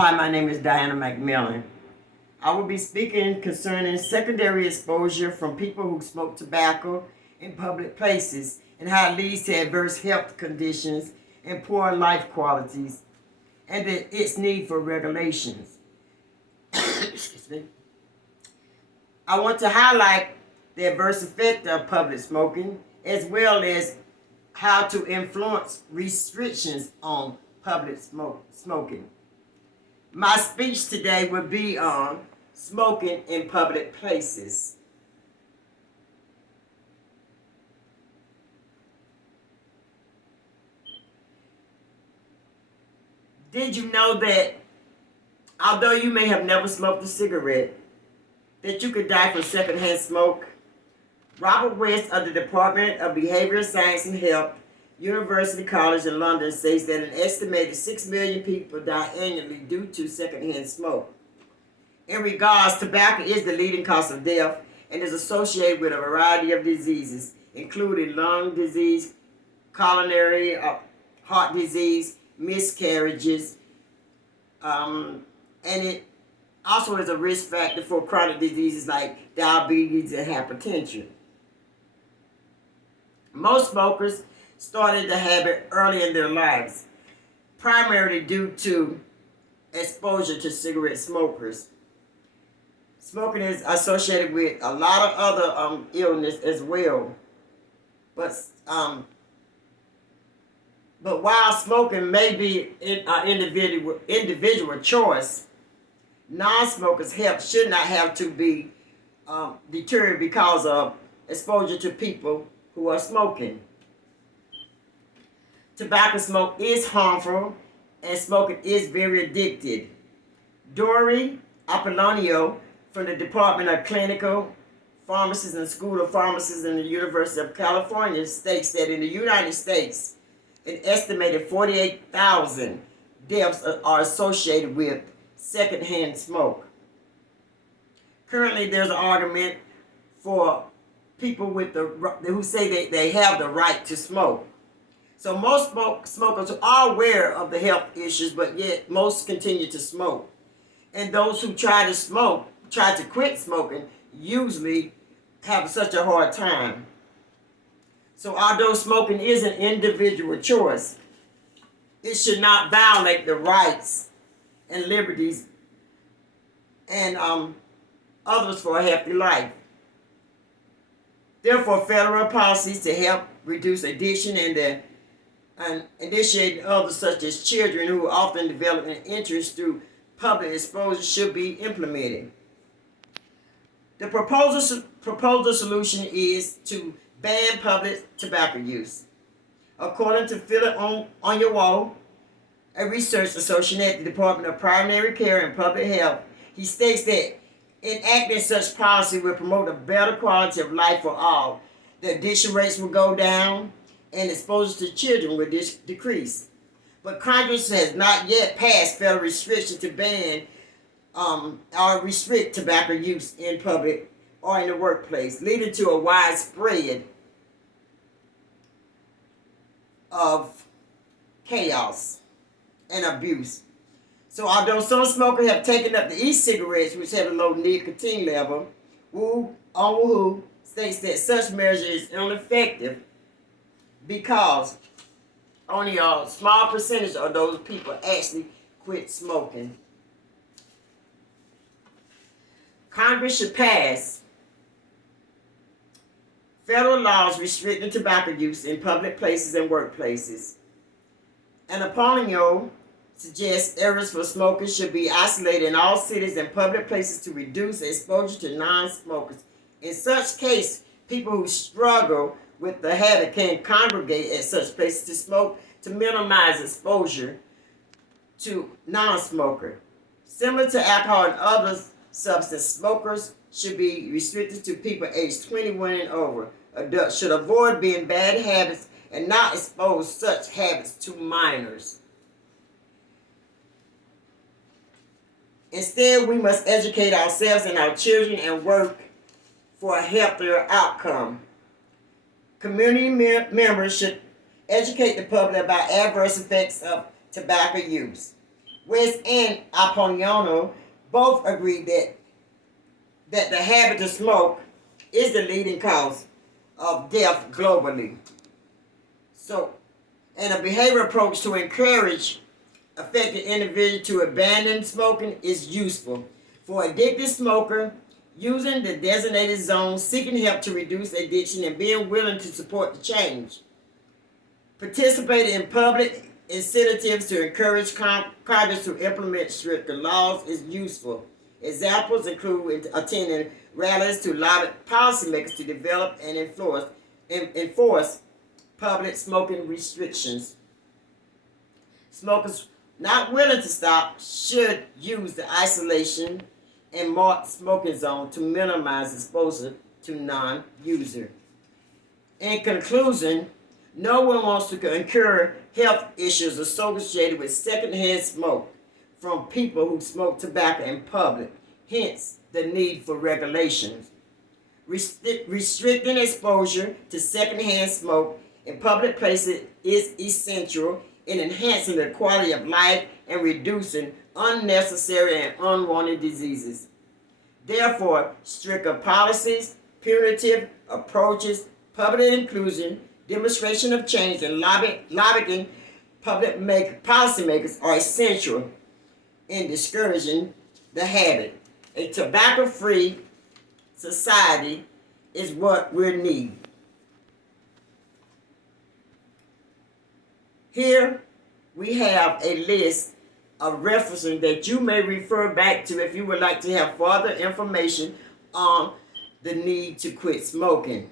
Hi, my name is Diana McMillian. I will be speaking concerning secondary exposure from people who smoke tobacco in public places and how it leads to adverse health conditions and poor life qualities and its need for regulations. Excuse me. I want to highlight the adverse effect of public smoking as well as how to influence restrictions on public smoking. My speech today will be on smoking in public places. Did you know that although you may have never smoked a cigarette, that you could die from secondhand smoke? Robert West of the Department of Behavioral Science and Health, University College in London, says that an estimated 6 million people die annually due to secondhand smoke. In regards, tobacco is the leading cause of death and is associated with a variety of diseases, including lung disease, coronary heart disease, miscarriages, and it also is a risk factor for chronic diseases like diabetes and hypertension. Most smokers started the habit early in their lives, primarily due to exposure to cigarette smokers. Smoking is associated with a lot of other illness as well, but while smoking may be an individual choice, non-smokers' health should not have to be deterred because of exposure to people who are smoking. Tobacco smoke is harmful and smoking is very addictive. Dory Apollonio from the Department of Clinical Pharmacists and School of Pharmacists in the University of California states that in the United States, an estimated 48,000 deaths are associated with secondhand smoke. Currently, there's an argument for people who say they have the right to smoke. So most smokers are aware of the health issues, but yet most continue to smoke. And those who try to quit smoking, usually have such a hard time. So although smoking is an individual choice, it should not violate the rights and liberties and others for a healthy life. Therefore, federal policies to help reduce addiction and initiate others such as children who often develop an interest through public exposure should be implemented. The proposal solution is to ban public tobacco use. According to Philip on your wall, a research associate at the Department of Primary Care and Public Health, he states that enacting such policy will promote a better quality of life for all. The addiction rates will go down and exposure to children will decrease. But Congress has not yet passed federal restrictions to ban or restrict tobacco use in public or in the workplace, leading to a widespread of chaos and abuse. So although some smokers have taken up the e-cigarettes, which have a low nicotine level, Wu states that such measure is ineffective because only a small percentage of those people actually quit smoking. Congress should pass federal laws restricting tobacco use in public places and workplaces. And Apollonio suggests areas for smokers should be isolated in all cities and public places to reduce exposure to non-smokers. In such case, people who struggle with the habit can congregate at such places to smoke to minimize exposure to non-smoker. Similar to alcohol and other substances, smokers should be restricted to people aged 21 and over. Adults should avoid being bad habits and not expose such habits to minors. Instead, we must educate ourselves and our children and work for a healthier outcome. Community members should educate the public about adverse effects of tobacco use. West and Apollonio both agree that the habit to smoke is the leading cause of death globally. So, and a behavioral approach to encourage affected individuals to abandon smoking is useful. For addicted smoker, using the designated zone, seeking help to reduce addiction, and being willing to support the change. Participating in public incentives to encourage Congress to implement stricter laws is useful. Examples include attending rallies to lobby policymakers to develop and enforce public smoking restrictions. Smokers not willing to stop should use the isolation and marked smoking zone to minimize exposure to non-user. In conclusion, no one wants to incur health issues associated with secondhand smoke from people who smoke tobacco in public, hence the need for regulations. Restricting exposure to secondhand smoke in public places is essential in enhancing the quality of life and reducing unnecessary and unwanted diseases. Therefore, stricter policies, punitive approaches, public inclusion, demonstration of change, and lobbying policymakers are essential in discouraging the habit. A tobacco-free society is what we need. Here we have a list of references that you may refer back to if you would like to have further information on the need to quit smoking.